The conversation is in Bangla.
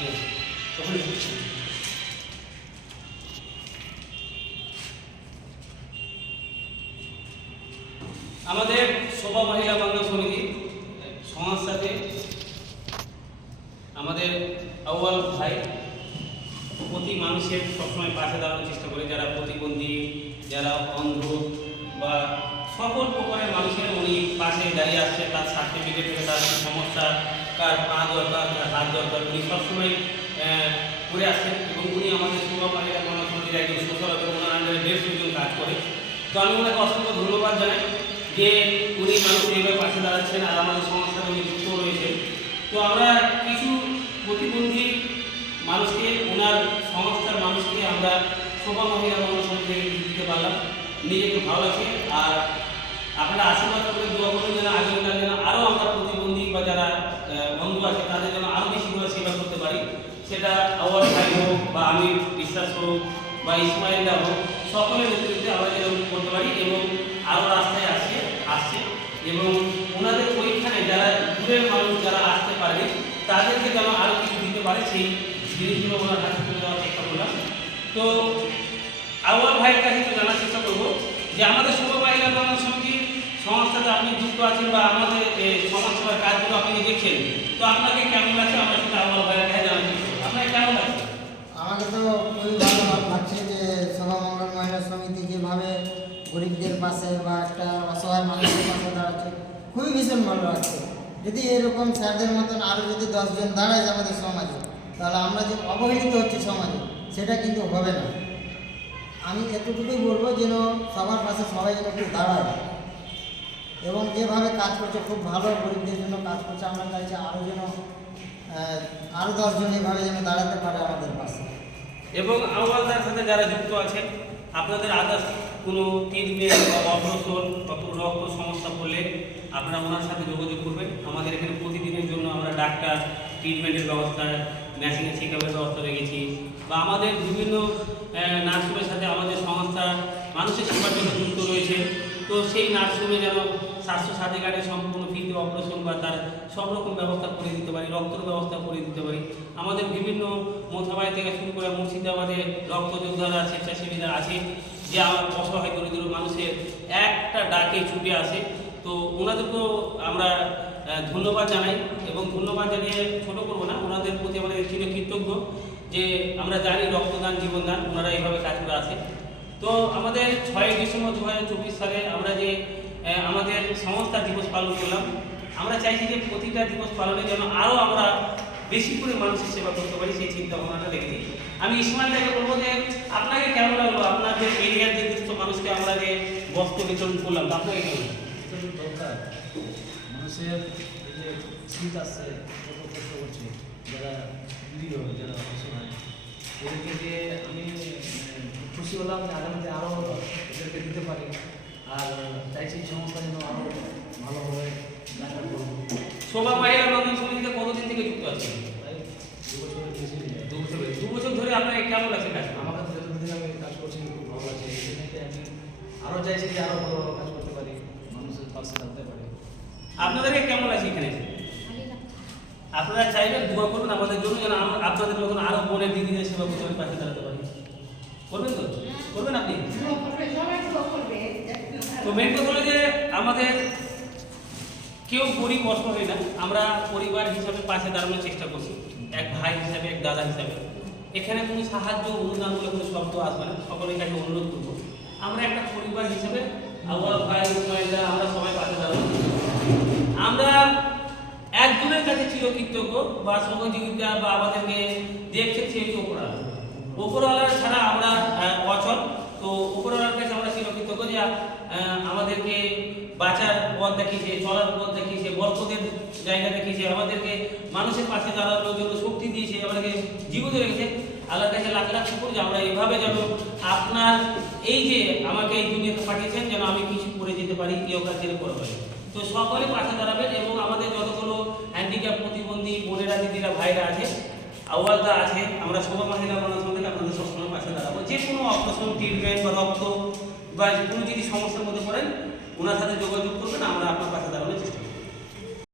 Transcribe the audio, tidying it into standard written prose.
আমাদের শোভা মহিলা বান্ধব সমিতি সংস্থাতে আমাদের আউয়াল ভাই প্রতি মানুষের সবসময় পাশে দাঁড়ানোর চেষ্টা করে, যারা প্রতিবন্ধী, যারা অন্ধ বা সকল প্রকারের মানুষের উনি পাশে দাঁড়িয়ে আসছে। তার সার্টিফিকেট থেকে তার সমস্যা, কার পা দরকার, কার হাত দরকার, উনি সবসময় করে আসছেন। এবং উনি আমাদের শোভা মহিলা বান্ধব সমিতির একজন সোশ্যাল ওয়ার্কার, ওনার আন্ডারে 150 জন কাজ করে। তো আমি ওনাকে অসংখ্য ধন্যবাদ জানাই যে উনি মানুষের এইভাবে পাশে দাঁড়াচ্ছেন আর আমাদের সংস্থার উনি যুক্ত রয়েছেন। তো আমরা কিছু প্রতিবন্ধী মানুষকে, ওনার সংস্থার মানুষকে আমরা শোভা মহিলা বান্ধব সমিতি দিতে পারলাম, নিজেকে ভালো লাগছে। আর আপনারা আশীর্বাদ করে দোয়া করবেন যেন আগামীকাল যেন আরও আমরা প্রতিবন্ধী বা যারা বন্ধু আছে তাদের জন্য আরও বেশি করে সেবা করতে পারি। সেটা আওয়াজ ভাই হোক বা আমি বিশ্বাস হোক বা ইসমাইলদা হোক, সকলের নেতৃত্বে আমরা যেন করতে পারি। এবং আরও রাস্তায় আসছে এবং ওনাদের ওইখানে যারা দূরের মানুষ যারা আসতে পারে তাদেরকে যেন আরও কিছু দিতে পারে, সেই জিনিসগুলো ওনার হাতে তুলে দেওয়ার চেষ্টা করলাম। তো আউয়াল ভাইয়ের কাছে তো জানার চেষ্টা করবো যে আমাদের শোভা মহিলা বান্ধব সমিতির সংস্থাতে আপনি যুক্ত আছেন বা আমাদের সমাজসেবার কাজগুলো আপনি দেখছেন, তো আপনাকে কেমন লাগছে? আমরা সেটা আউয়াল ভাইয়ের কাছে জানার চেষ্টা করবো। আপনাকে কেমন লাগছে? আমাকে তো খুবই ভালো লাগছে যে শোভা মঙ্গল মহিলা সমিতি যেভাবে গরিবদের পাশে বা একটা অসহায় মানুষের পাশে দাঁড়াচ্ছে, খুবই ভীষণ ভালো লাগছে। যদি এরকম স্যারদের মতন আরও যদি 10 জন দাঁড়ায় আমাদের সমাজে, তাহলে আমরা যে অবহেলিত হচ্ছে সমাজে সেটা কিন্তু হবে না। আমি এতটুকুই বলবো যেন সবার পাশে সবাই যেন একটু দাঁড়ায় এবং যেভাবে কাজ করছে খুব ভালো, গরিবদের জন্য কাজ করছে। আমরা চাইছি আরও যেন আরও 10 জন এইভাবে যেন দাঁড়াতে পারে আমাদের পাশে। এবং আউয়ালদার সাথে যারা যুক্ত আছেন, আপনাদের আদার্স কোনো ট্রিটমেন্ট বা অপারেশন রক্ত সমস্যা পড়লে আপনারা ওনার সাথে যোগাযোগ করবেন। আমাদের এখানে প্রতিদিনের জন্য আমরা ডাক্তার, ট্রিটমেন্টের ব্যবস্থা, ন্যাশনাল চেক আপের ব্যবস্থা রেখেছি বা আমাদের বিভিন্ন নার্সিংয়ের সাথে আমাদের সংস্থা মানুষের সেবার জন্য যুক্ত রয়েছে। তো সেই নার্সিংয়ে যেন স্বাস্থ্যসাথী কার্ডে সম্পূর্ণ ফ্রিতে অপারেশন বা তার সব রকম ব্যবস্থা করে দিতে পারি, রক্তের ব্যবস্থা করে দিতে পারি। আমাদের বিভিন্ন মোথাবাড়ি থেকে শুরু করে মুর্শিদাবাদে রক্ত যোদ্ধারা, স্বেচ্ছাসেবীরা আছে যে আমার অসহায় দরিদ্র মানুষের একটা ডাকে ছুটে আসে। তো ওনাদেরকেও আমরা ধন্যবাদ জানাই এবং ধন্যবাদ জানিয়ে ছোটো করবো না, ওনাদের প্রতি আমাদের চিরকৃতজ্ঞ যে আমরা জানি রক্তদান জীবনদান, ওনারা এইভাবে কাজ করে আসে। তো আমাদের 6 ডিসেম্বর 2024 সালে আমরা যে আমাদের সংস্থা দিবস পালন করলাম, আমরা চাইছি যে প্রতিটা দিবস পালনের জন্য আরও আমরা বেশি করে মানুষের সেবা করতে পারি, সেই চিন্তা ভাবনাটা রেখেছি। আমি ইসমাইলদাকে বলবো যে আপনাকে কেমন লাগলো আপনাদের এরিয়ার যে দুস্থ মানুষকে আমরা যে বস্ত্র বিতরণ করলাম, আপনাকে কেমন দরকার? মানুষের এই যে শীত আসছে, কত কষ্ট করছে, যারা নিরীহ, যারা অসহায়, এদেরকে যে আমি খুশি হলাম যে আগামীতে আরও এদেরকে দিতে পারি। আর চাইছি সংস্থা যেন আরও ভালোভাবে কাজটা করব। শোভা মহিলা বান্ধব সমিতিতে কতদিন থেকে যুক্ত আছেন? তাই 2 বছরের বেশি। 2 বছর ধরে আপনাকে কেমন লাগছে কাজ? আমার কাছে যতদিন আমি কাজ করছি খুব ভালো লাগছে। এই জন্য আমি আরও চাইছি যে আরও ভালো কাজ করতে পারি, মানুষের পাশে থাকতে পারি। আপনাদেরকে কেমন লাগছে এখানে এসে? আপনারা চাইবেন, দোয়া করবেন আমাদের জন্য যেন আপনাদের মতন আরও বোনের দিদিদের সেবা করতে পাশে দাঁড়াতে পারি। করবেন তো? করবেন আপনি? তো মেন কথা হলো যে আমাদের কেউ গরিব কষ্ট হয় না, আমরা পরিবার হিসাবে পাশে দাঁড়ানোর চেষ্টা করছি, এক ভাই হিসাবে, এক দাদা হিসাবে। এখানে কোনো সাহায্য অনুদান বলে কোনো শব্দ আসবে না, সকলের কাছে অনুরোধ করবো আমরা একটা পরিবার হিসাবে আউয়াল ভাই, ইসমাইলদা, আমরা সবাই পাশে দাঁড়াবো। আমরা একজনের কাছে চিরকৃতজ্ঞ বা সহযোগিতা বা আমাদেরকে দেখছে সেই উপরওয়ালা ছাড়া আমরা অচল। তো উপরওয়ালার কাছে আমরা চিরকৃতজ্ঞ যে আমাদেরকে বাঁচার পথ দেখিয়েছে, চলার পথ দেখিয়েছে, বরকতের জায়গা দেখিয়েছে, আমাদেরকে মানুষের পাশে দাঁড়ানোর জন্য শক্তি দিয়েছে, আমাদেরকে জীবিত রেখেছে। আল্লাহর কাছে লাখ লাখ শুকর যে আমরা এভাবে যেন আপনার এই যে আমাকে এই দুনিয়াতে পাঠিয়েছেন যেন আমি কিছু করে যেতে পারি, ইহকাল ছেড়ে পড়ে পারি। তো সকলে পাশে দাঁড়াবেন এবং আমাদের যতগুলো হ্যান্ডিক্যাপ প্রতিবন্ধী বোনেরা, দিদিরা, ভাইরা আছে, আউয়ালদা আছে, আমরা শোভা মহিলা বান্ধব সমিতি আপনাদের সবসময় পাশে দাঁড়াবো। যে কোনো অপারেশন, ট্রিটমেন্ট বা রক্ত বা কোনো যদি সমস্যার মধ্যে পড়েন ওনার সাথে যোগাযোগ করবেন, আমরা আপনার পাশে দাঁড়ানোর চেষ্টা করব।